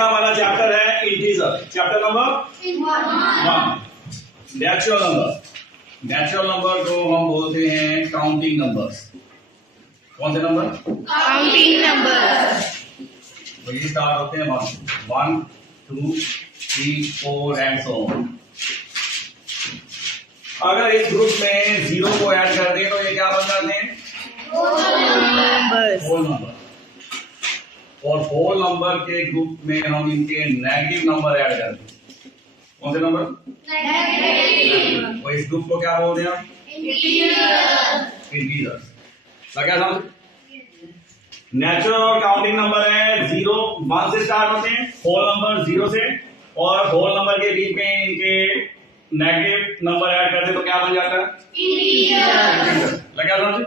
का हमारा चैप्टर है integer, chapter number 1। Natural number, natural number को हम बोलते हैं काउंटिंग नंबर्स। कौन से नंबर? Counting number. तो ये स्टार्ट होते हैं 1 2 3 4 एंड सो ऑन। अगर इस ग्रुप में 0 को ऐड कर दें तो ये क्या बन जाते हैं? Whole number. और होल नंबर के ग्रुप में हम इनके नेगेटिव नंबर ऐड कर दें। कौन से नंबर? नेगेटिव। और इस ग्रुप को क्या बोलते हैं? इंटीजर्स। क्या समझ? नेचुरल और काउंटिंग नंबर है 0 1 से स्टार्ट होते हैं, होल नंबर 0 से, और होल नंबर के बीच में इनके नेगेटिव नंबर ऐड करते तो क्या बन जाता है? इंटीजर। लगा समझ?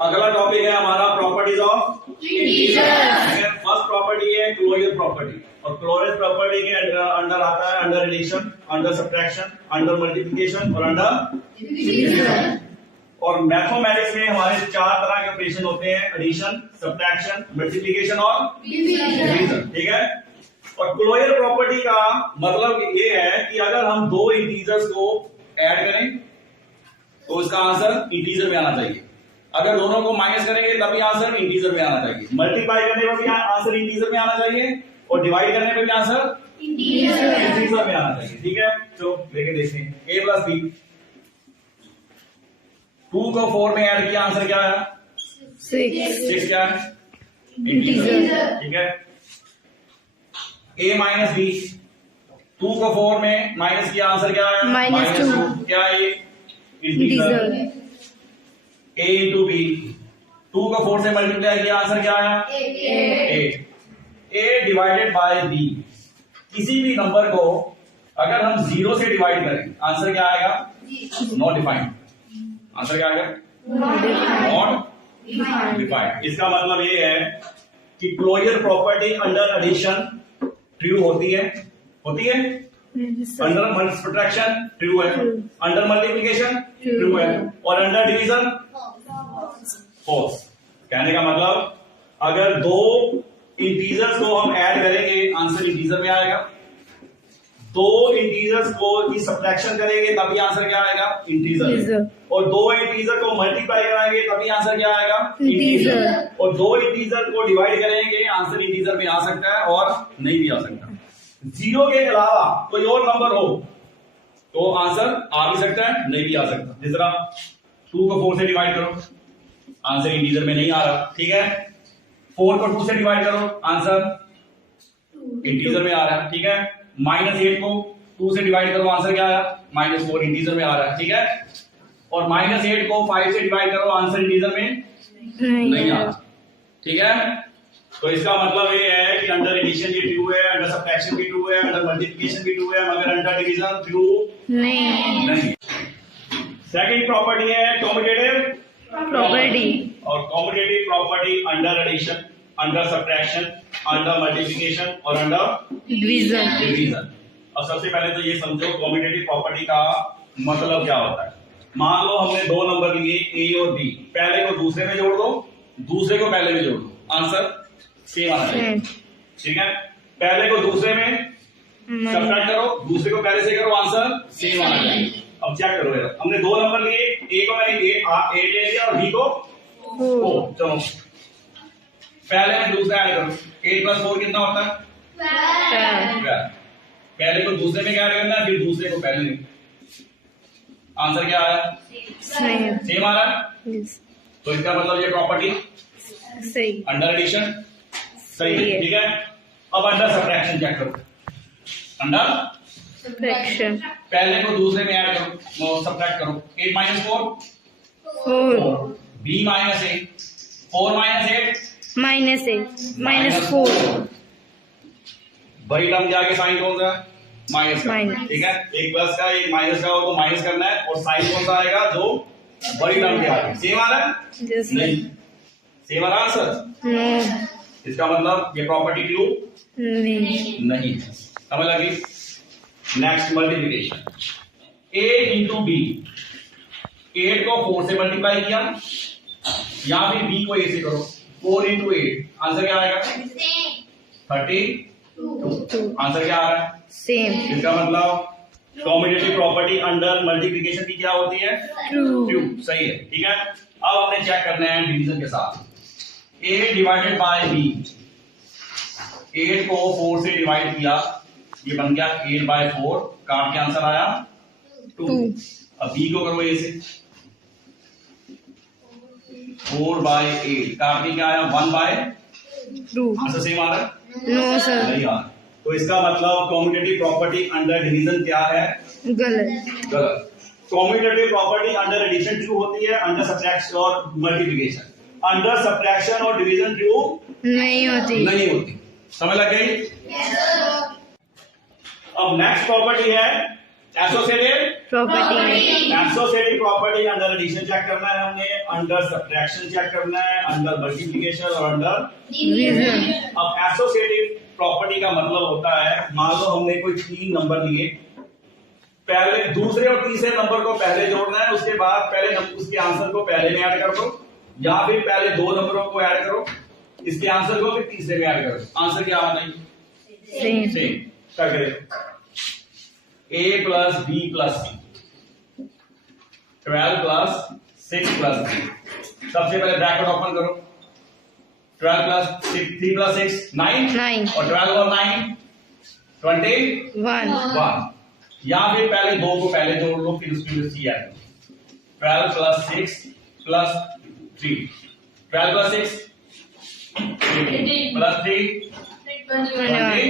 अगला टॉपिक है हमारा properties of integer. First property है क्लोजर प्रॉपर्टी, और क्लोजर प्रॉपर्टी के अंडर आता है under addition, under subtraction, under multiplication और अंडर डिवीजन। और मैथमेटिक्स में हमारे 4 तरह के ऑपरेशन होते हैं: एडिशन, सब्ट्रैक्शन, मल्टीप्लिकेशन और डिवीजन। ठीक है। और क्लोजर प्रॉपर्टी का मतलब ये है कि अगर हम दो इंटीजर्स को ऐड करें तो इसका आंसर इंटीजर में आना चाहिए। अगर दोनों को माइनस करेंगे तभी आंसर इंटीजर में आना चाहिए। मल्टीप्लाई करने पर भी आंसर इंटीजर में आना चाहिए, और डिवाइड करने पर भी आंसर इंटीजर में आना चाहिए। ठीक है, चलो लेके देखते हैं। a प्लस बी, 2 को 4 में ऐड किया, आंसर क्या है? 6 क्या है? इंटीजर। ठीक है। a माइनस बी, 2 को 4 में माइनस किया, आंसर क्या है? -2। क्या है ये? इंटीजर। a इंटू बी, 2 को 4 से मल्टीप्लाई किया, आंसर क्या है? 8। a डिवाइडेड बाय b, किसी भी नंबर को अगर हम 0 से डिवाइड करें, आंसर क्या आएगा? Not defined. आंसर क्या आएगा? Not defined. इसका मतलब ये है कि closure property under addition true होती है अंडर सब्ट्रैक्शन ट्रू है, अंडर मल्टीप्लिकेशन ट्रू है, और अंडर डिवीजन फॉल्स। कहने का मतलब अगर दो इंटीजर्स को हम ऐड करेंगे, आंसर इंटीजर में आएगा। दो इंटीजर्स को की सब्ट्रैक्शन करेंगे तभी आंसर क्या आएगा? इंटीजर। और दो इंटीजर को मल्टीप्लाई कराएंगे तभी आंसर क्या आएगा? इंटीजर। और दो इंटीजर को डिवाइड करेंगे, आंसर इंटीजर में आ सकता है और नहीं भी आ सकता। 0 के अलावा कोई और नंबर हो तो आंसर आ भी सकता है, नहीं भी आ सकता। जिस तरह 2 को 4 से डिवाइड करो, आंसर इंटीजर में नहीं आ रहा। ठीक है। 4 को 2 से डिवाइड करो, आंसर इंटीजर में आ रहा है। ठीक है। -8 को 2 से डिवाइड करो, आंसर क्या आया? -4, इंटीजर में आ रहा है। ठीक है। और -8 को 5 से डिवाइड करो, आंसर इंटीजर में नहीं आ रहा। ठीक है। तो इसका मतलब ये है कि अंडर एडिशन भी ट्रू है, अंडर सब्ट्रैक्शन भी ट्रू है, अंडर मल्टीप्लिकेशन भी ट्रू है, मगर अंडर डिवीजन ट्रू नहीं। सेकंड प्रॉपर्टी है कॉम्यूटेटिव प्रॉपर्टी, और commutative property under addition, under subtraction, under multiplication और अंडर डिवीजन। अब सबसे पहले तो ये समझो कॉम्यूटेटिव प्रॉपर्टी का मतलब क्या होता है। मान लो हमने दो नंबर लिए a और b, पहले को दूसरे में जोड़ दो, दूसरे को पहले में जोड़ दो, आंसर सेम आना चाहिए। ठीक है। पहले को दूसरे में सब्ट्रैक्ट करो, दूसरे को पहले से करो, आंसर सेम आना चाहिए। अब चेक करो यार, हमने दो नंबर लिए, a को मैंने 8 ले लिया और b को 4। चलो पहले में दूसरा ऐड करो, 8 + 4 कितना होता है? 12। पहले को दूसरे में क्या करना है, फिर दूसरे को पहले में, आंसर क्या आया? सेम आ रहा है। तो इसका मतलब ये प्रॉपर्टी सही, अंडर एडिशन सही है। ठीक है। अब अंडर सब्ट्रैक्शन चेक करो। अंडर सब्ट्रैक्शन, पहले को दूसरे में ऐड करो, सब्ट्रैक्ट करो। 8 - 4 4, b - a, 4 - 8 -4। बड़ी टर्म के आगे साइन कौन सा है? माइनस का। ठीक है। एक प्लस का एक माइनस का हो तो माइनस करना है, और साइन कौन सा आएगा? जो बड़ी टर्म के आगे। सेम आ रहा है? नहीं, सेम आ रहा आंसर? इसका मतलब ये प्रॉपर्टी ट्रू नहीं। समझ लगी? Next multiplication, a into B, 8 को 4 से मल्टीप्लाई किया, यहाँ भी b को a से करो, 4 into 8 आंसर क्या आएगा? 32। आंसर क्या आ रहा है? सेम। इसका मतलब कॉम्यूटेटिव प्रॉपर्टी अंडर मल्टीप्लिकेशन की क्या होती है? ट्रू। सही है, ठीक है। अब हमने चेक करना है डिवीजन के साथ। 8 डिवाइडेड बाय b, 8 को 4 से डिवाइड किया, ये बन गया 8/4, काट के आंसर आया 2। अब b को करो a से, 4/8, काट के क्या आया? 1/2। आंसर सेम आ रहा है? नो सर, नहीं आ रहा। तो इसका मतलब कॉम्यूटेटिव प्रॉपर्टी अंडर डिवीजन क्या है? गलत। गलत। Commutative property under addition true होती है, अंडर सब्ट्रैक्शन और मल्टीप्लिकेशन। अंडर सब्ट्रैक्शन और डिवीजन ट्रू नहीं होती। नहीं होती। समझ लग गई? अब नेक्स्ट प्रॉपर्टी है associative property. Associative property under addition check करना है हमने, अंडर सब्ट्रैक्शन चेक करना है, अंडर मल्टीप्लिकेशन और अंडर डिवीजन। अब एसोसिएटिव प्रॉपर्टी का मतलब होता है, मान लो हमने कोई 3 नंबर लिए, पहले दूसरे और तीसरे नंबर को पहले जोड़ना है, उसके बाद पहले उसके आंसर को पहले में ऐड कर दो, या फिर पहले 2 नंबरों को ऐड करो, इसके आंसर को फिर तीसरे में ऐड करो। आंसर क्या आना चाहिए? सेम। करके देखो, a plus b plus c, 12 plus 6 plus b। सबसे पहले ब्रैकेट ओपन करो, 12 प्लस 6, 3 प्लस 6 9, और 12 और 9 21। या फिर पहले 2 को पहले जोड़ लो, फिर उसकी वजह से ऐड करो। 12 plus 6 plus 3, 12 plus 6 plus 3 21।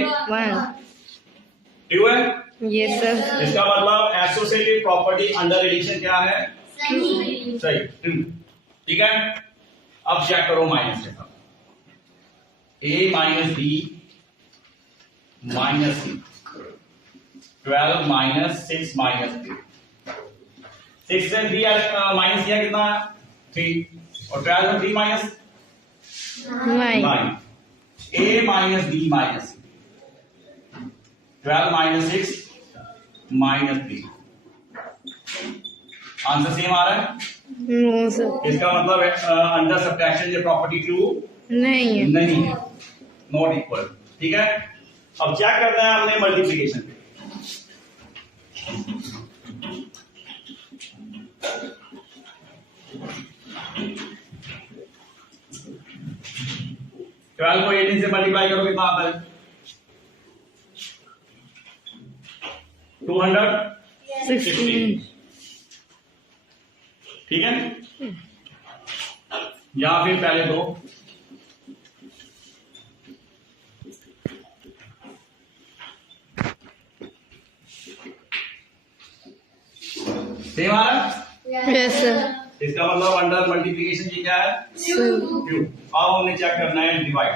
True है? Yes sir. इसका मतलब एसोसिएटिव प्रॉपर्टी अंडर एडिशन क्या है? सही, ट्रू। ठीक है। अब चेक करो माइनस के साथ, a minus b minus c, 12 minus 6 minus 3, 6 से 3 माइनस किया कितना? 3, और 12 में 3 minus 9। a minus b minus c, 12 minus 6 minus 3। Answer same आ रहा है? No sir. इसका मतलब अंडर सब्ट्रैक्शन ये प्रॉपर्टी ट्रू नहीं है। नहीं है, नॉट इक्वल। ठीक है। अब चेक करना है हमने मल्टीप्लिकेशन पे। ट्वेल्व को 18 से मल्टीप्लाई करो, कितना आता है? 216। ठीक है। या फिर पहले 2, सेम आ रहा है? Yes sir. इसका मतलब अंडर मल्टीप्लिकेशन की क्या है? ट्रू। अब हमने चेक करना है डिवाइड,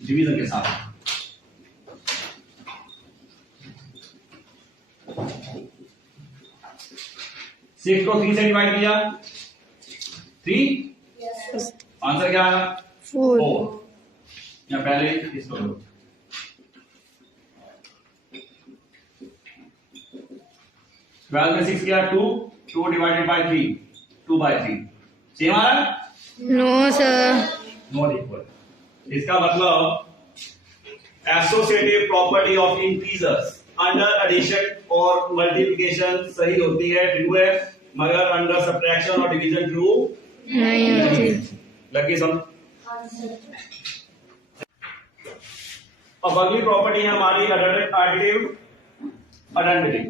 डिवीजन के साथ। सिक्स को 3 से डिवाइड किया, 3। आंसर क्या आया? 4। या पहले इसको लो, ट्वेल्व में 6 किया 2 डिवाइडेड बाय 3, 2/3। सेम आ रहा है? No sir. Not equal. इसका मतलब associative property of integers under addition और मल्टीप्लिकेशन सही होती है, ट्रू है, मगर अंडर सब्ट्रैक्शन और डिवीजन ट्रू नहीं होती। लगी समझ? अब अगली प्रॉपर्टी है हमारी एडिटिव आइडेंटिटी।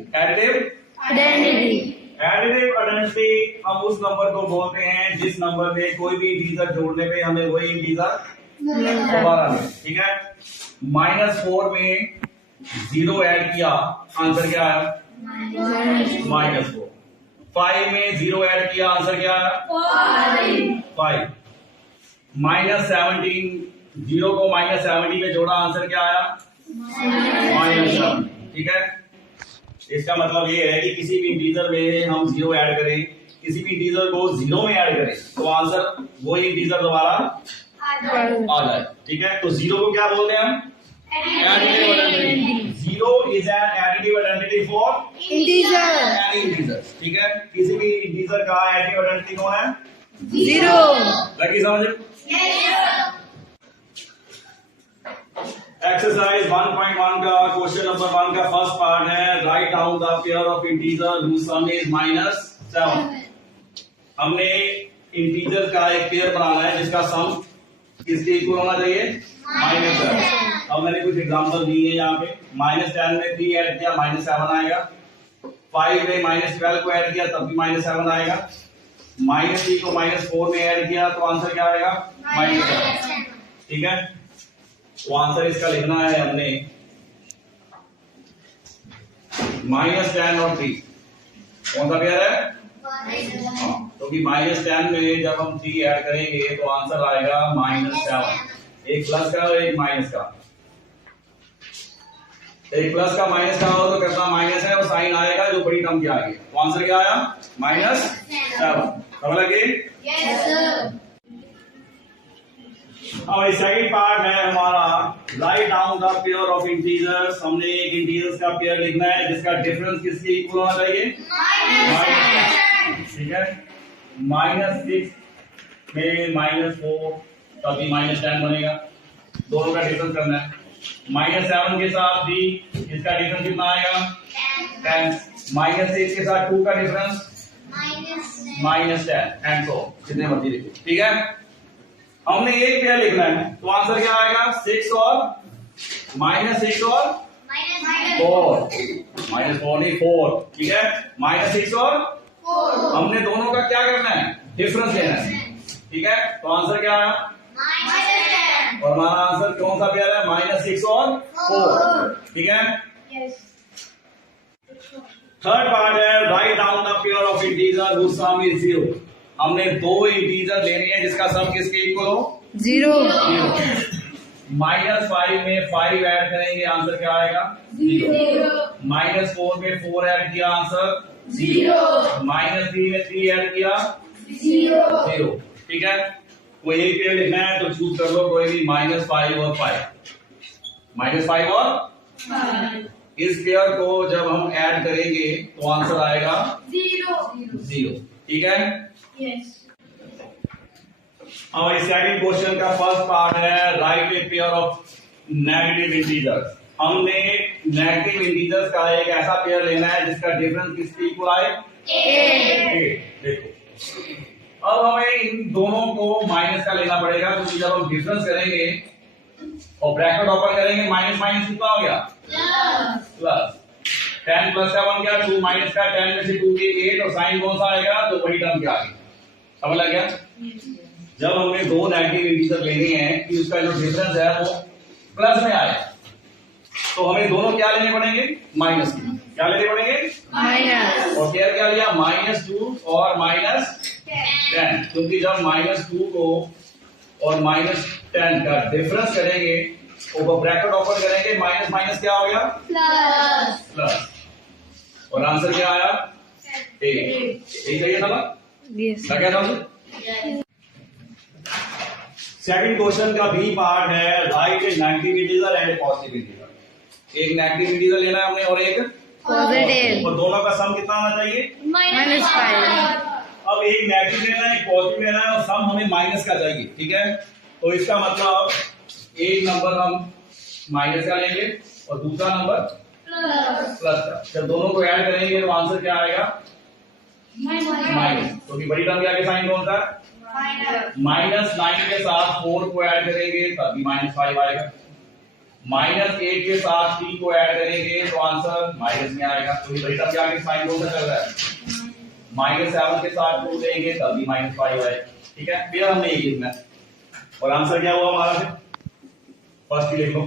एडिटिव आइडेंटिटी हम उस नंबर को बोलते हैं जिस नंबर में कोई भी इंटीजर जोड़ने पे हमें वही इंटीजर दोबारा मिले। ठीक है। -4 में 0 ऐड किया, आंसर क्या आया? -4। 5 में 0 ऐड किया, आंसर क्या आया? 5। -17, 0 को -70 में जोड़ा, आंसर क्या आया? -7। ठीक है। इसका मतलब ये है कि किसी भी इंटीजर में हम 0 ऐड करें, किसी भी इंटीजर को 0 में ऐड करें, तो आंसर वही इंटीजर दोबारा आ जाए। ठीक है। तो 0 को क्या बोलते हैं हम? Additive identity. 0 is an additive identity for integer. Any integer. ठीक है। किसी भी इंटीजर का एडिटिव आइडेंटिटी कौन है? 0 लगी समझ? एक्सरसाइज 1.1 का क्वेश्चन नंबर 1 का फर्स्ट पार्ट है, write down the pair of integer whose sum is -7। हमने इंटीजर का एक पेयर बनाना है जिसका सम किसके इक्वल होना चाहिए? -7। अब मैंने कुछ एग्जांपल दिए हैं यहाँ पे। -10 में 3 ऐड किया -7 आएगा। 5 में -12 को ऐड किया तब भी -7 आएगा। -3 को -4 में ऐड किया तो आंसर क्या आएगा? -7। ठीक है, तो आंसर इसका लिखना है हमने -10 और 3। कौन सा पेयर है? तो भी -10 में जब हम 3 ऐड करेंगे तो आंसर आएगा -7। एक प्लस का और एक माइनस का। एक प्लस का माइनस का हो तो कितना माइनस है और साइन आएगा जो बड़ी टर्म के आगे। तो आंसर क्या आया? -7। समझ लगे? और सेकंड पार्ट है हमारा, right down the pair of integers. हमने एक इंटीजर्स का पेयर लिखना है जिसका डिफरेंस किसके इक्वल होना चाहिए? ठीक है, -6 में -4 तभी -10 बनेगा। दोनों का डिफरेंस करना है। -7 के साथ भी इसका डिफरेंस कितना आएगा? 10। -6 के साथ 2 का डिफरेंस -10 एंड सो कितने मर्जी लिखो। ठीक है, हमने एक पेयर लिखना है तो आंसर क्या आएगा? 6 और -6 और -4 नहीं 4। ठीक है, -6 और 4। हमने दोनों का क्या करना है? डिफरेंस लेना है। ठीक है, तो आंसर क्या आया? और हमारा आंसर कौन सा पेयर है? -6 और 4। ठीक है, थर्ड पार्ट है, write down the pair of integer whose sum is 0। हमने 2 इंटीजर लेने हैं जिसका सम किसके इक्वल हो? 0 -5 में 5 ऐड करेंगे आंसर क्या आएगा? 0। -4 में 4 ऐड किया आंसर 0। -3 में 3 ऐड किया 0। ठीक है, कोई एक पेयर लिखना है तो चूज कर लो कोई भी, -5 और 5। -5 और 5। इस पेयर को जब हम ऐड करेंगे तो आंसर आएगा 0। ठीक है, हमारी सेकंड क्वेश्चन का फर्स्ट पार्ट है, right a pair of negative integers. हमने नेगेटिव इंटीजर्स का एक ऐसा पेयर लेना है जिसका डिफरेंस किसके इक्वल आए? 8। देखो, अब हमें इन दोनों को माइनस का लेना पड़ेगा क्योंकि जब हम डिफरेंस करेंगे और ब्रैकेट ओपन करेंगे माइनस माइनस कितना हो गया? प्लस। 10 प्लस का बन गया 2 माइनस का 10 में से 2 के 8 और साइन कौन सा आएगा? तो वही टर्म के आगे। समझ लग गया? जब हमने 2 नेगेटिव इंटीजर लेने हैं कि उसका जो डिफरेंस है वो प्लस में आए तो हमें दोनों क्या लेने पड़ेंगे? माइनस के। क्या लेने पड़ेंगे? माइनस। और पेयर क्या लिया? -2 और -10। क्योंकि जब -2 को और -10 का डिफरेंस करेंगे तो ब्रैकेट ओपन करेंगे, माइनस माइनस क्या हो गया? प्लस। और आंसर क्या आया? 8। यही चाहिए था ना? यस। क्या कहना है? सेकंड क्वेश्चन का बी पार्ट है, right a negative integer and positive integer. एक नेगेटिव इंटीजर लेना है हमने और एक पॉजिटिव, और दोनों का सम कितना होना चाहिए? -5। अब एक नेगेटिव लेना है एक पॉजिटिव लेना है और सम हमें माइनस का चाहिए। ठीक है, तो इसका मतलब एक नंबर हम माइनस का लेंगे और दूसरा नंबर प्लस का। जब दोनों को ऐड करेंगे तो आंसर क्या आएगा? माइनस। क्योंकि बड़ी टर्म के आगे साइन कौन सा है? -9 के साथ 4 को ऐड करेंगे तभी -5 आएगा। -8 के साथ 3 को ऐड करेंगे तो आंसर माइनस में आएगा। तो बड़ी टर्म के आगे साइन कौन सा चल रहा है? -7 के साथ 2 देंगे तभी -5 आएगा। ठीक है, फिर हमने ये लिखना है और आंसर क्या हुआ हमारा? फर्स्ट ही लिख लो,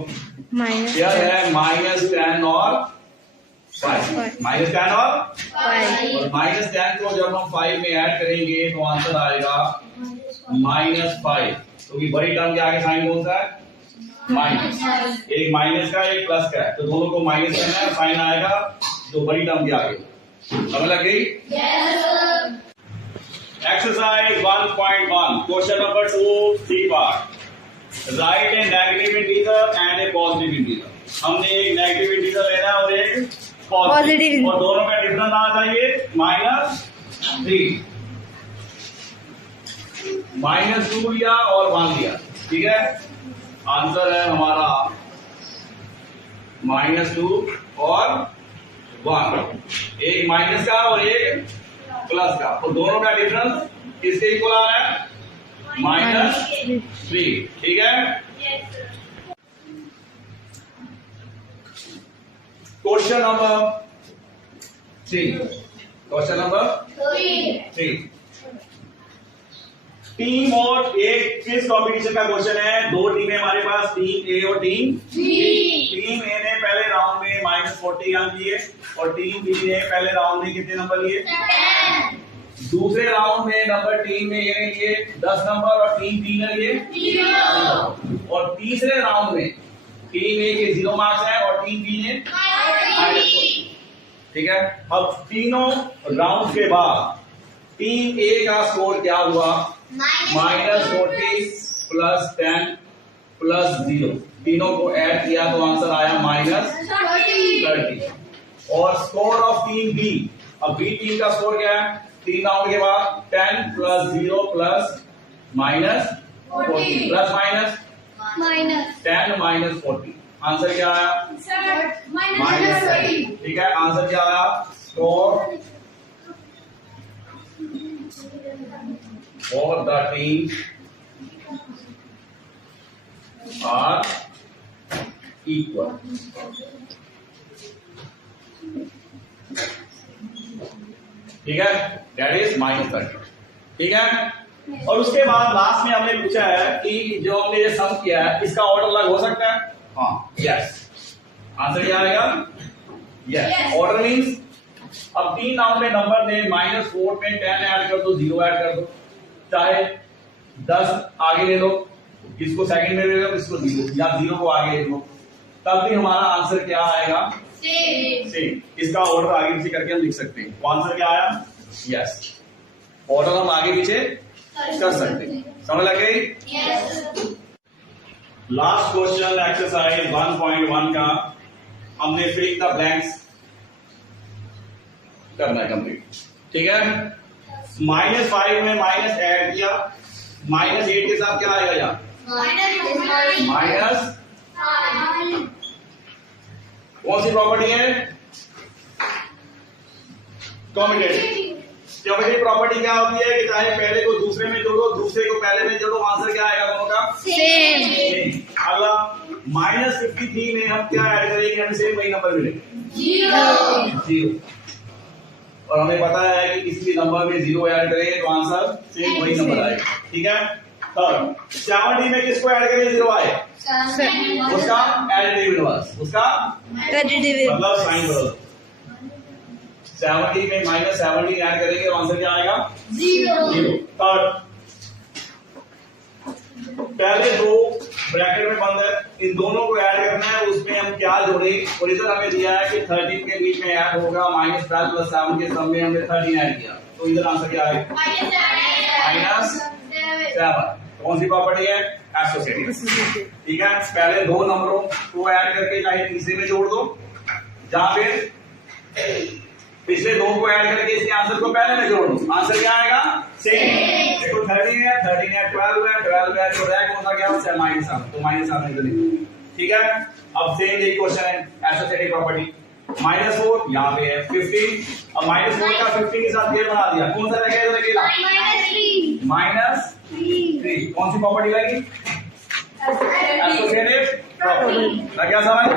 क्या है? -10 और 5। -10 और 5 और -10 को जब हम 5 में ऐड करेंगे तो आंसर आएगा -5। तो भी बड़ी टर्म के आगे साइन कौन सा है? माइनस। एक माइनस का एक प्लस का है तो दोनों को माइनस करना है, साइन आएगा जो बड़ी टर्म के आगे। समझ लग गई? Exercise 1.1 question number 2 C part, write a negative integer and a positive integer. हमने एक नेगेटिव इंटीजर लेना है और एक पॉजिटिव और दोनों का डिफरेंस आना चाहिए -3। -2 लिया और 1 लिया, ठीक है। आंसर है हमारा -2 और 1, एक माइनस का और एक प्लस का, तो दोनों का डिफरेंस किसके इक्वल आ रहा है? -3, ठीक है। क्वेश्चन नंबर 3 टीम और एक क्विज कंपटीशन का क्वेश्चन है। दो टीमें हमारे पास, टीम ए और टीम बी। टीम ए ने पहले राउंड में -40 अंक लिए और टीम बी ने पहले राउंड में कितने नंबर लिए? 10। दूसरे राउंड में नंबर टीम ए ने लिए 10 नंबर और टीम बी ने लिए 0। और तीसरे राउंड में टीम ए के 0 मार्क्स हैं और टीम बी ने -40, ठीक है। अब तीनों राउंड के बाद टीम ए का स्कोर क्या हुआ? -40 + 10 + 0, तीनों को ऐड किया तो आंसर आया -30। और स्कोर ऑफ टीम बी, अब बी टीम का स्कोर क्या है? 3 राउंड के बाद 10 + 0 + -40 प्लस माइनस -10 -40, आंसर क्या आया? -30, ठीक है। आंसर क्या आया? Score for the team are equal, ठीक है। दैट इज -30, ठीक है। और उसके बाद लास्ट में हमने पूछा है कि जो हमने ये सम किया है इसका ऑर्डर अलग हो सकता है? हाँ, यस। आंसर क्या आएगा? यस। ऑर्डर मीन्स अब 3 राउंड में नंबर दे, -4 में 10 ऐड कर दो, 0 ऐड कर दो, चाहे 10 आगे ले लो, इसको सेकंड में ले लो, इसको 0 या 0 को आगे ले लो, तब भी हमारा आंसर क्या आएगा? सेम। इसका ऑर्डर आगे पीछे करके हम लिख सकते हैं। तो आंसर क्या आया? यस। ऑर्डर हम आगे पीछे कर सकते हैं। समझ लग गई? लास्ट क्वेश्चन एक्सरसाइज 1.1 का हमने फिल द ब्लैंक्स करना है कंप्लीट, ठीक है। -5 में माइनस ऐड किया, -8 के साथ क्या आएगा? यहाँ माइनस कौन सी प्रॉपर्टी है? कॉम्यूटेटिव। कॉम्यूटेटिव प्रॉपर्टी क्या होती है कि चाहे पहले को दूसरे में जोड़ो, दूसरे को पहले में जोड़ो, आंसर क्या आएगा दोनों का? सेम। अगला -53 में हम क्या ऐड करेंगे? हमें सेम वही नंबर मिलेगा, 0। और हमें पता है कि किसी भी नंबर में 0 ऐड करेंगे तो आंसर सेम वही नंबर आएगा, ठीक है। थर्ड, 70 में किसको ऐड करेंगे? 0 आए, उसका एडिटिव इनवर्स, उसका मतलब साइन बदल। 70 में -70 ऐड करेंगे तो आंसर क्या आएगा? 0। थर्ड, पहले दो ब्रैकेट में बंद है, इन दोनों को ऐड करना है, उसमें हम क्या जोड़े? और इधर हमें दिया है कि 13 के बीच में ऐड होगा -12 + 7 के सम में हमने 13 ऐड किया, तो इधर आंसर क्या आएगा? -7। कौन सी प्रॉपर्टी है? एसोसिएटिव, ठीक है। पहले दो नंबरों को ऐड करके चाहे तीसरे में जोड़ दो, जहां फिर पिछले दो को ऐड करके इसके आंसर को पहले में जोड़ दो, आंसर क्या आएगा? सेम। देखो 13 है, 12 है, 12 है, तो रह कौन सा गया? -7, तो -7 इधर लिखो, ठीक है। अब सेम यही क्वेश्चन है, एसोसिएटिव प्रॉपर्टी। -4 यहाँ पे है, 15, अब -4 का 15 के साथ ये बना दिया, कौन सा रह गया? इधर अकेला -3। कौन सी प्रॉपर्टी लगी? Associative property. लग गया समझ?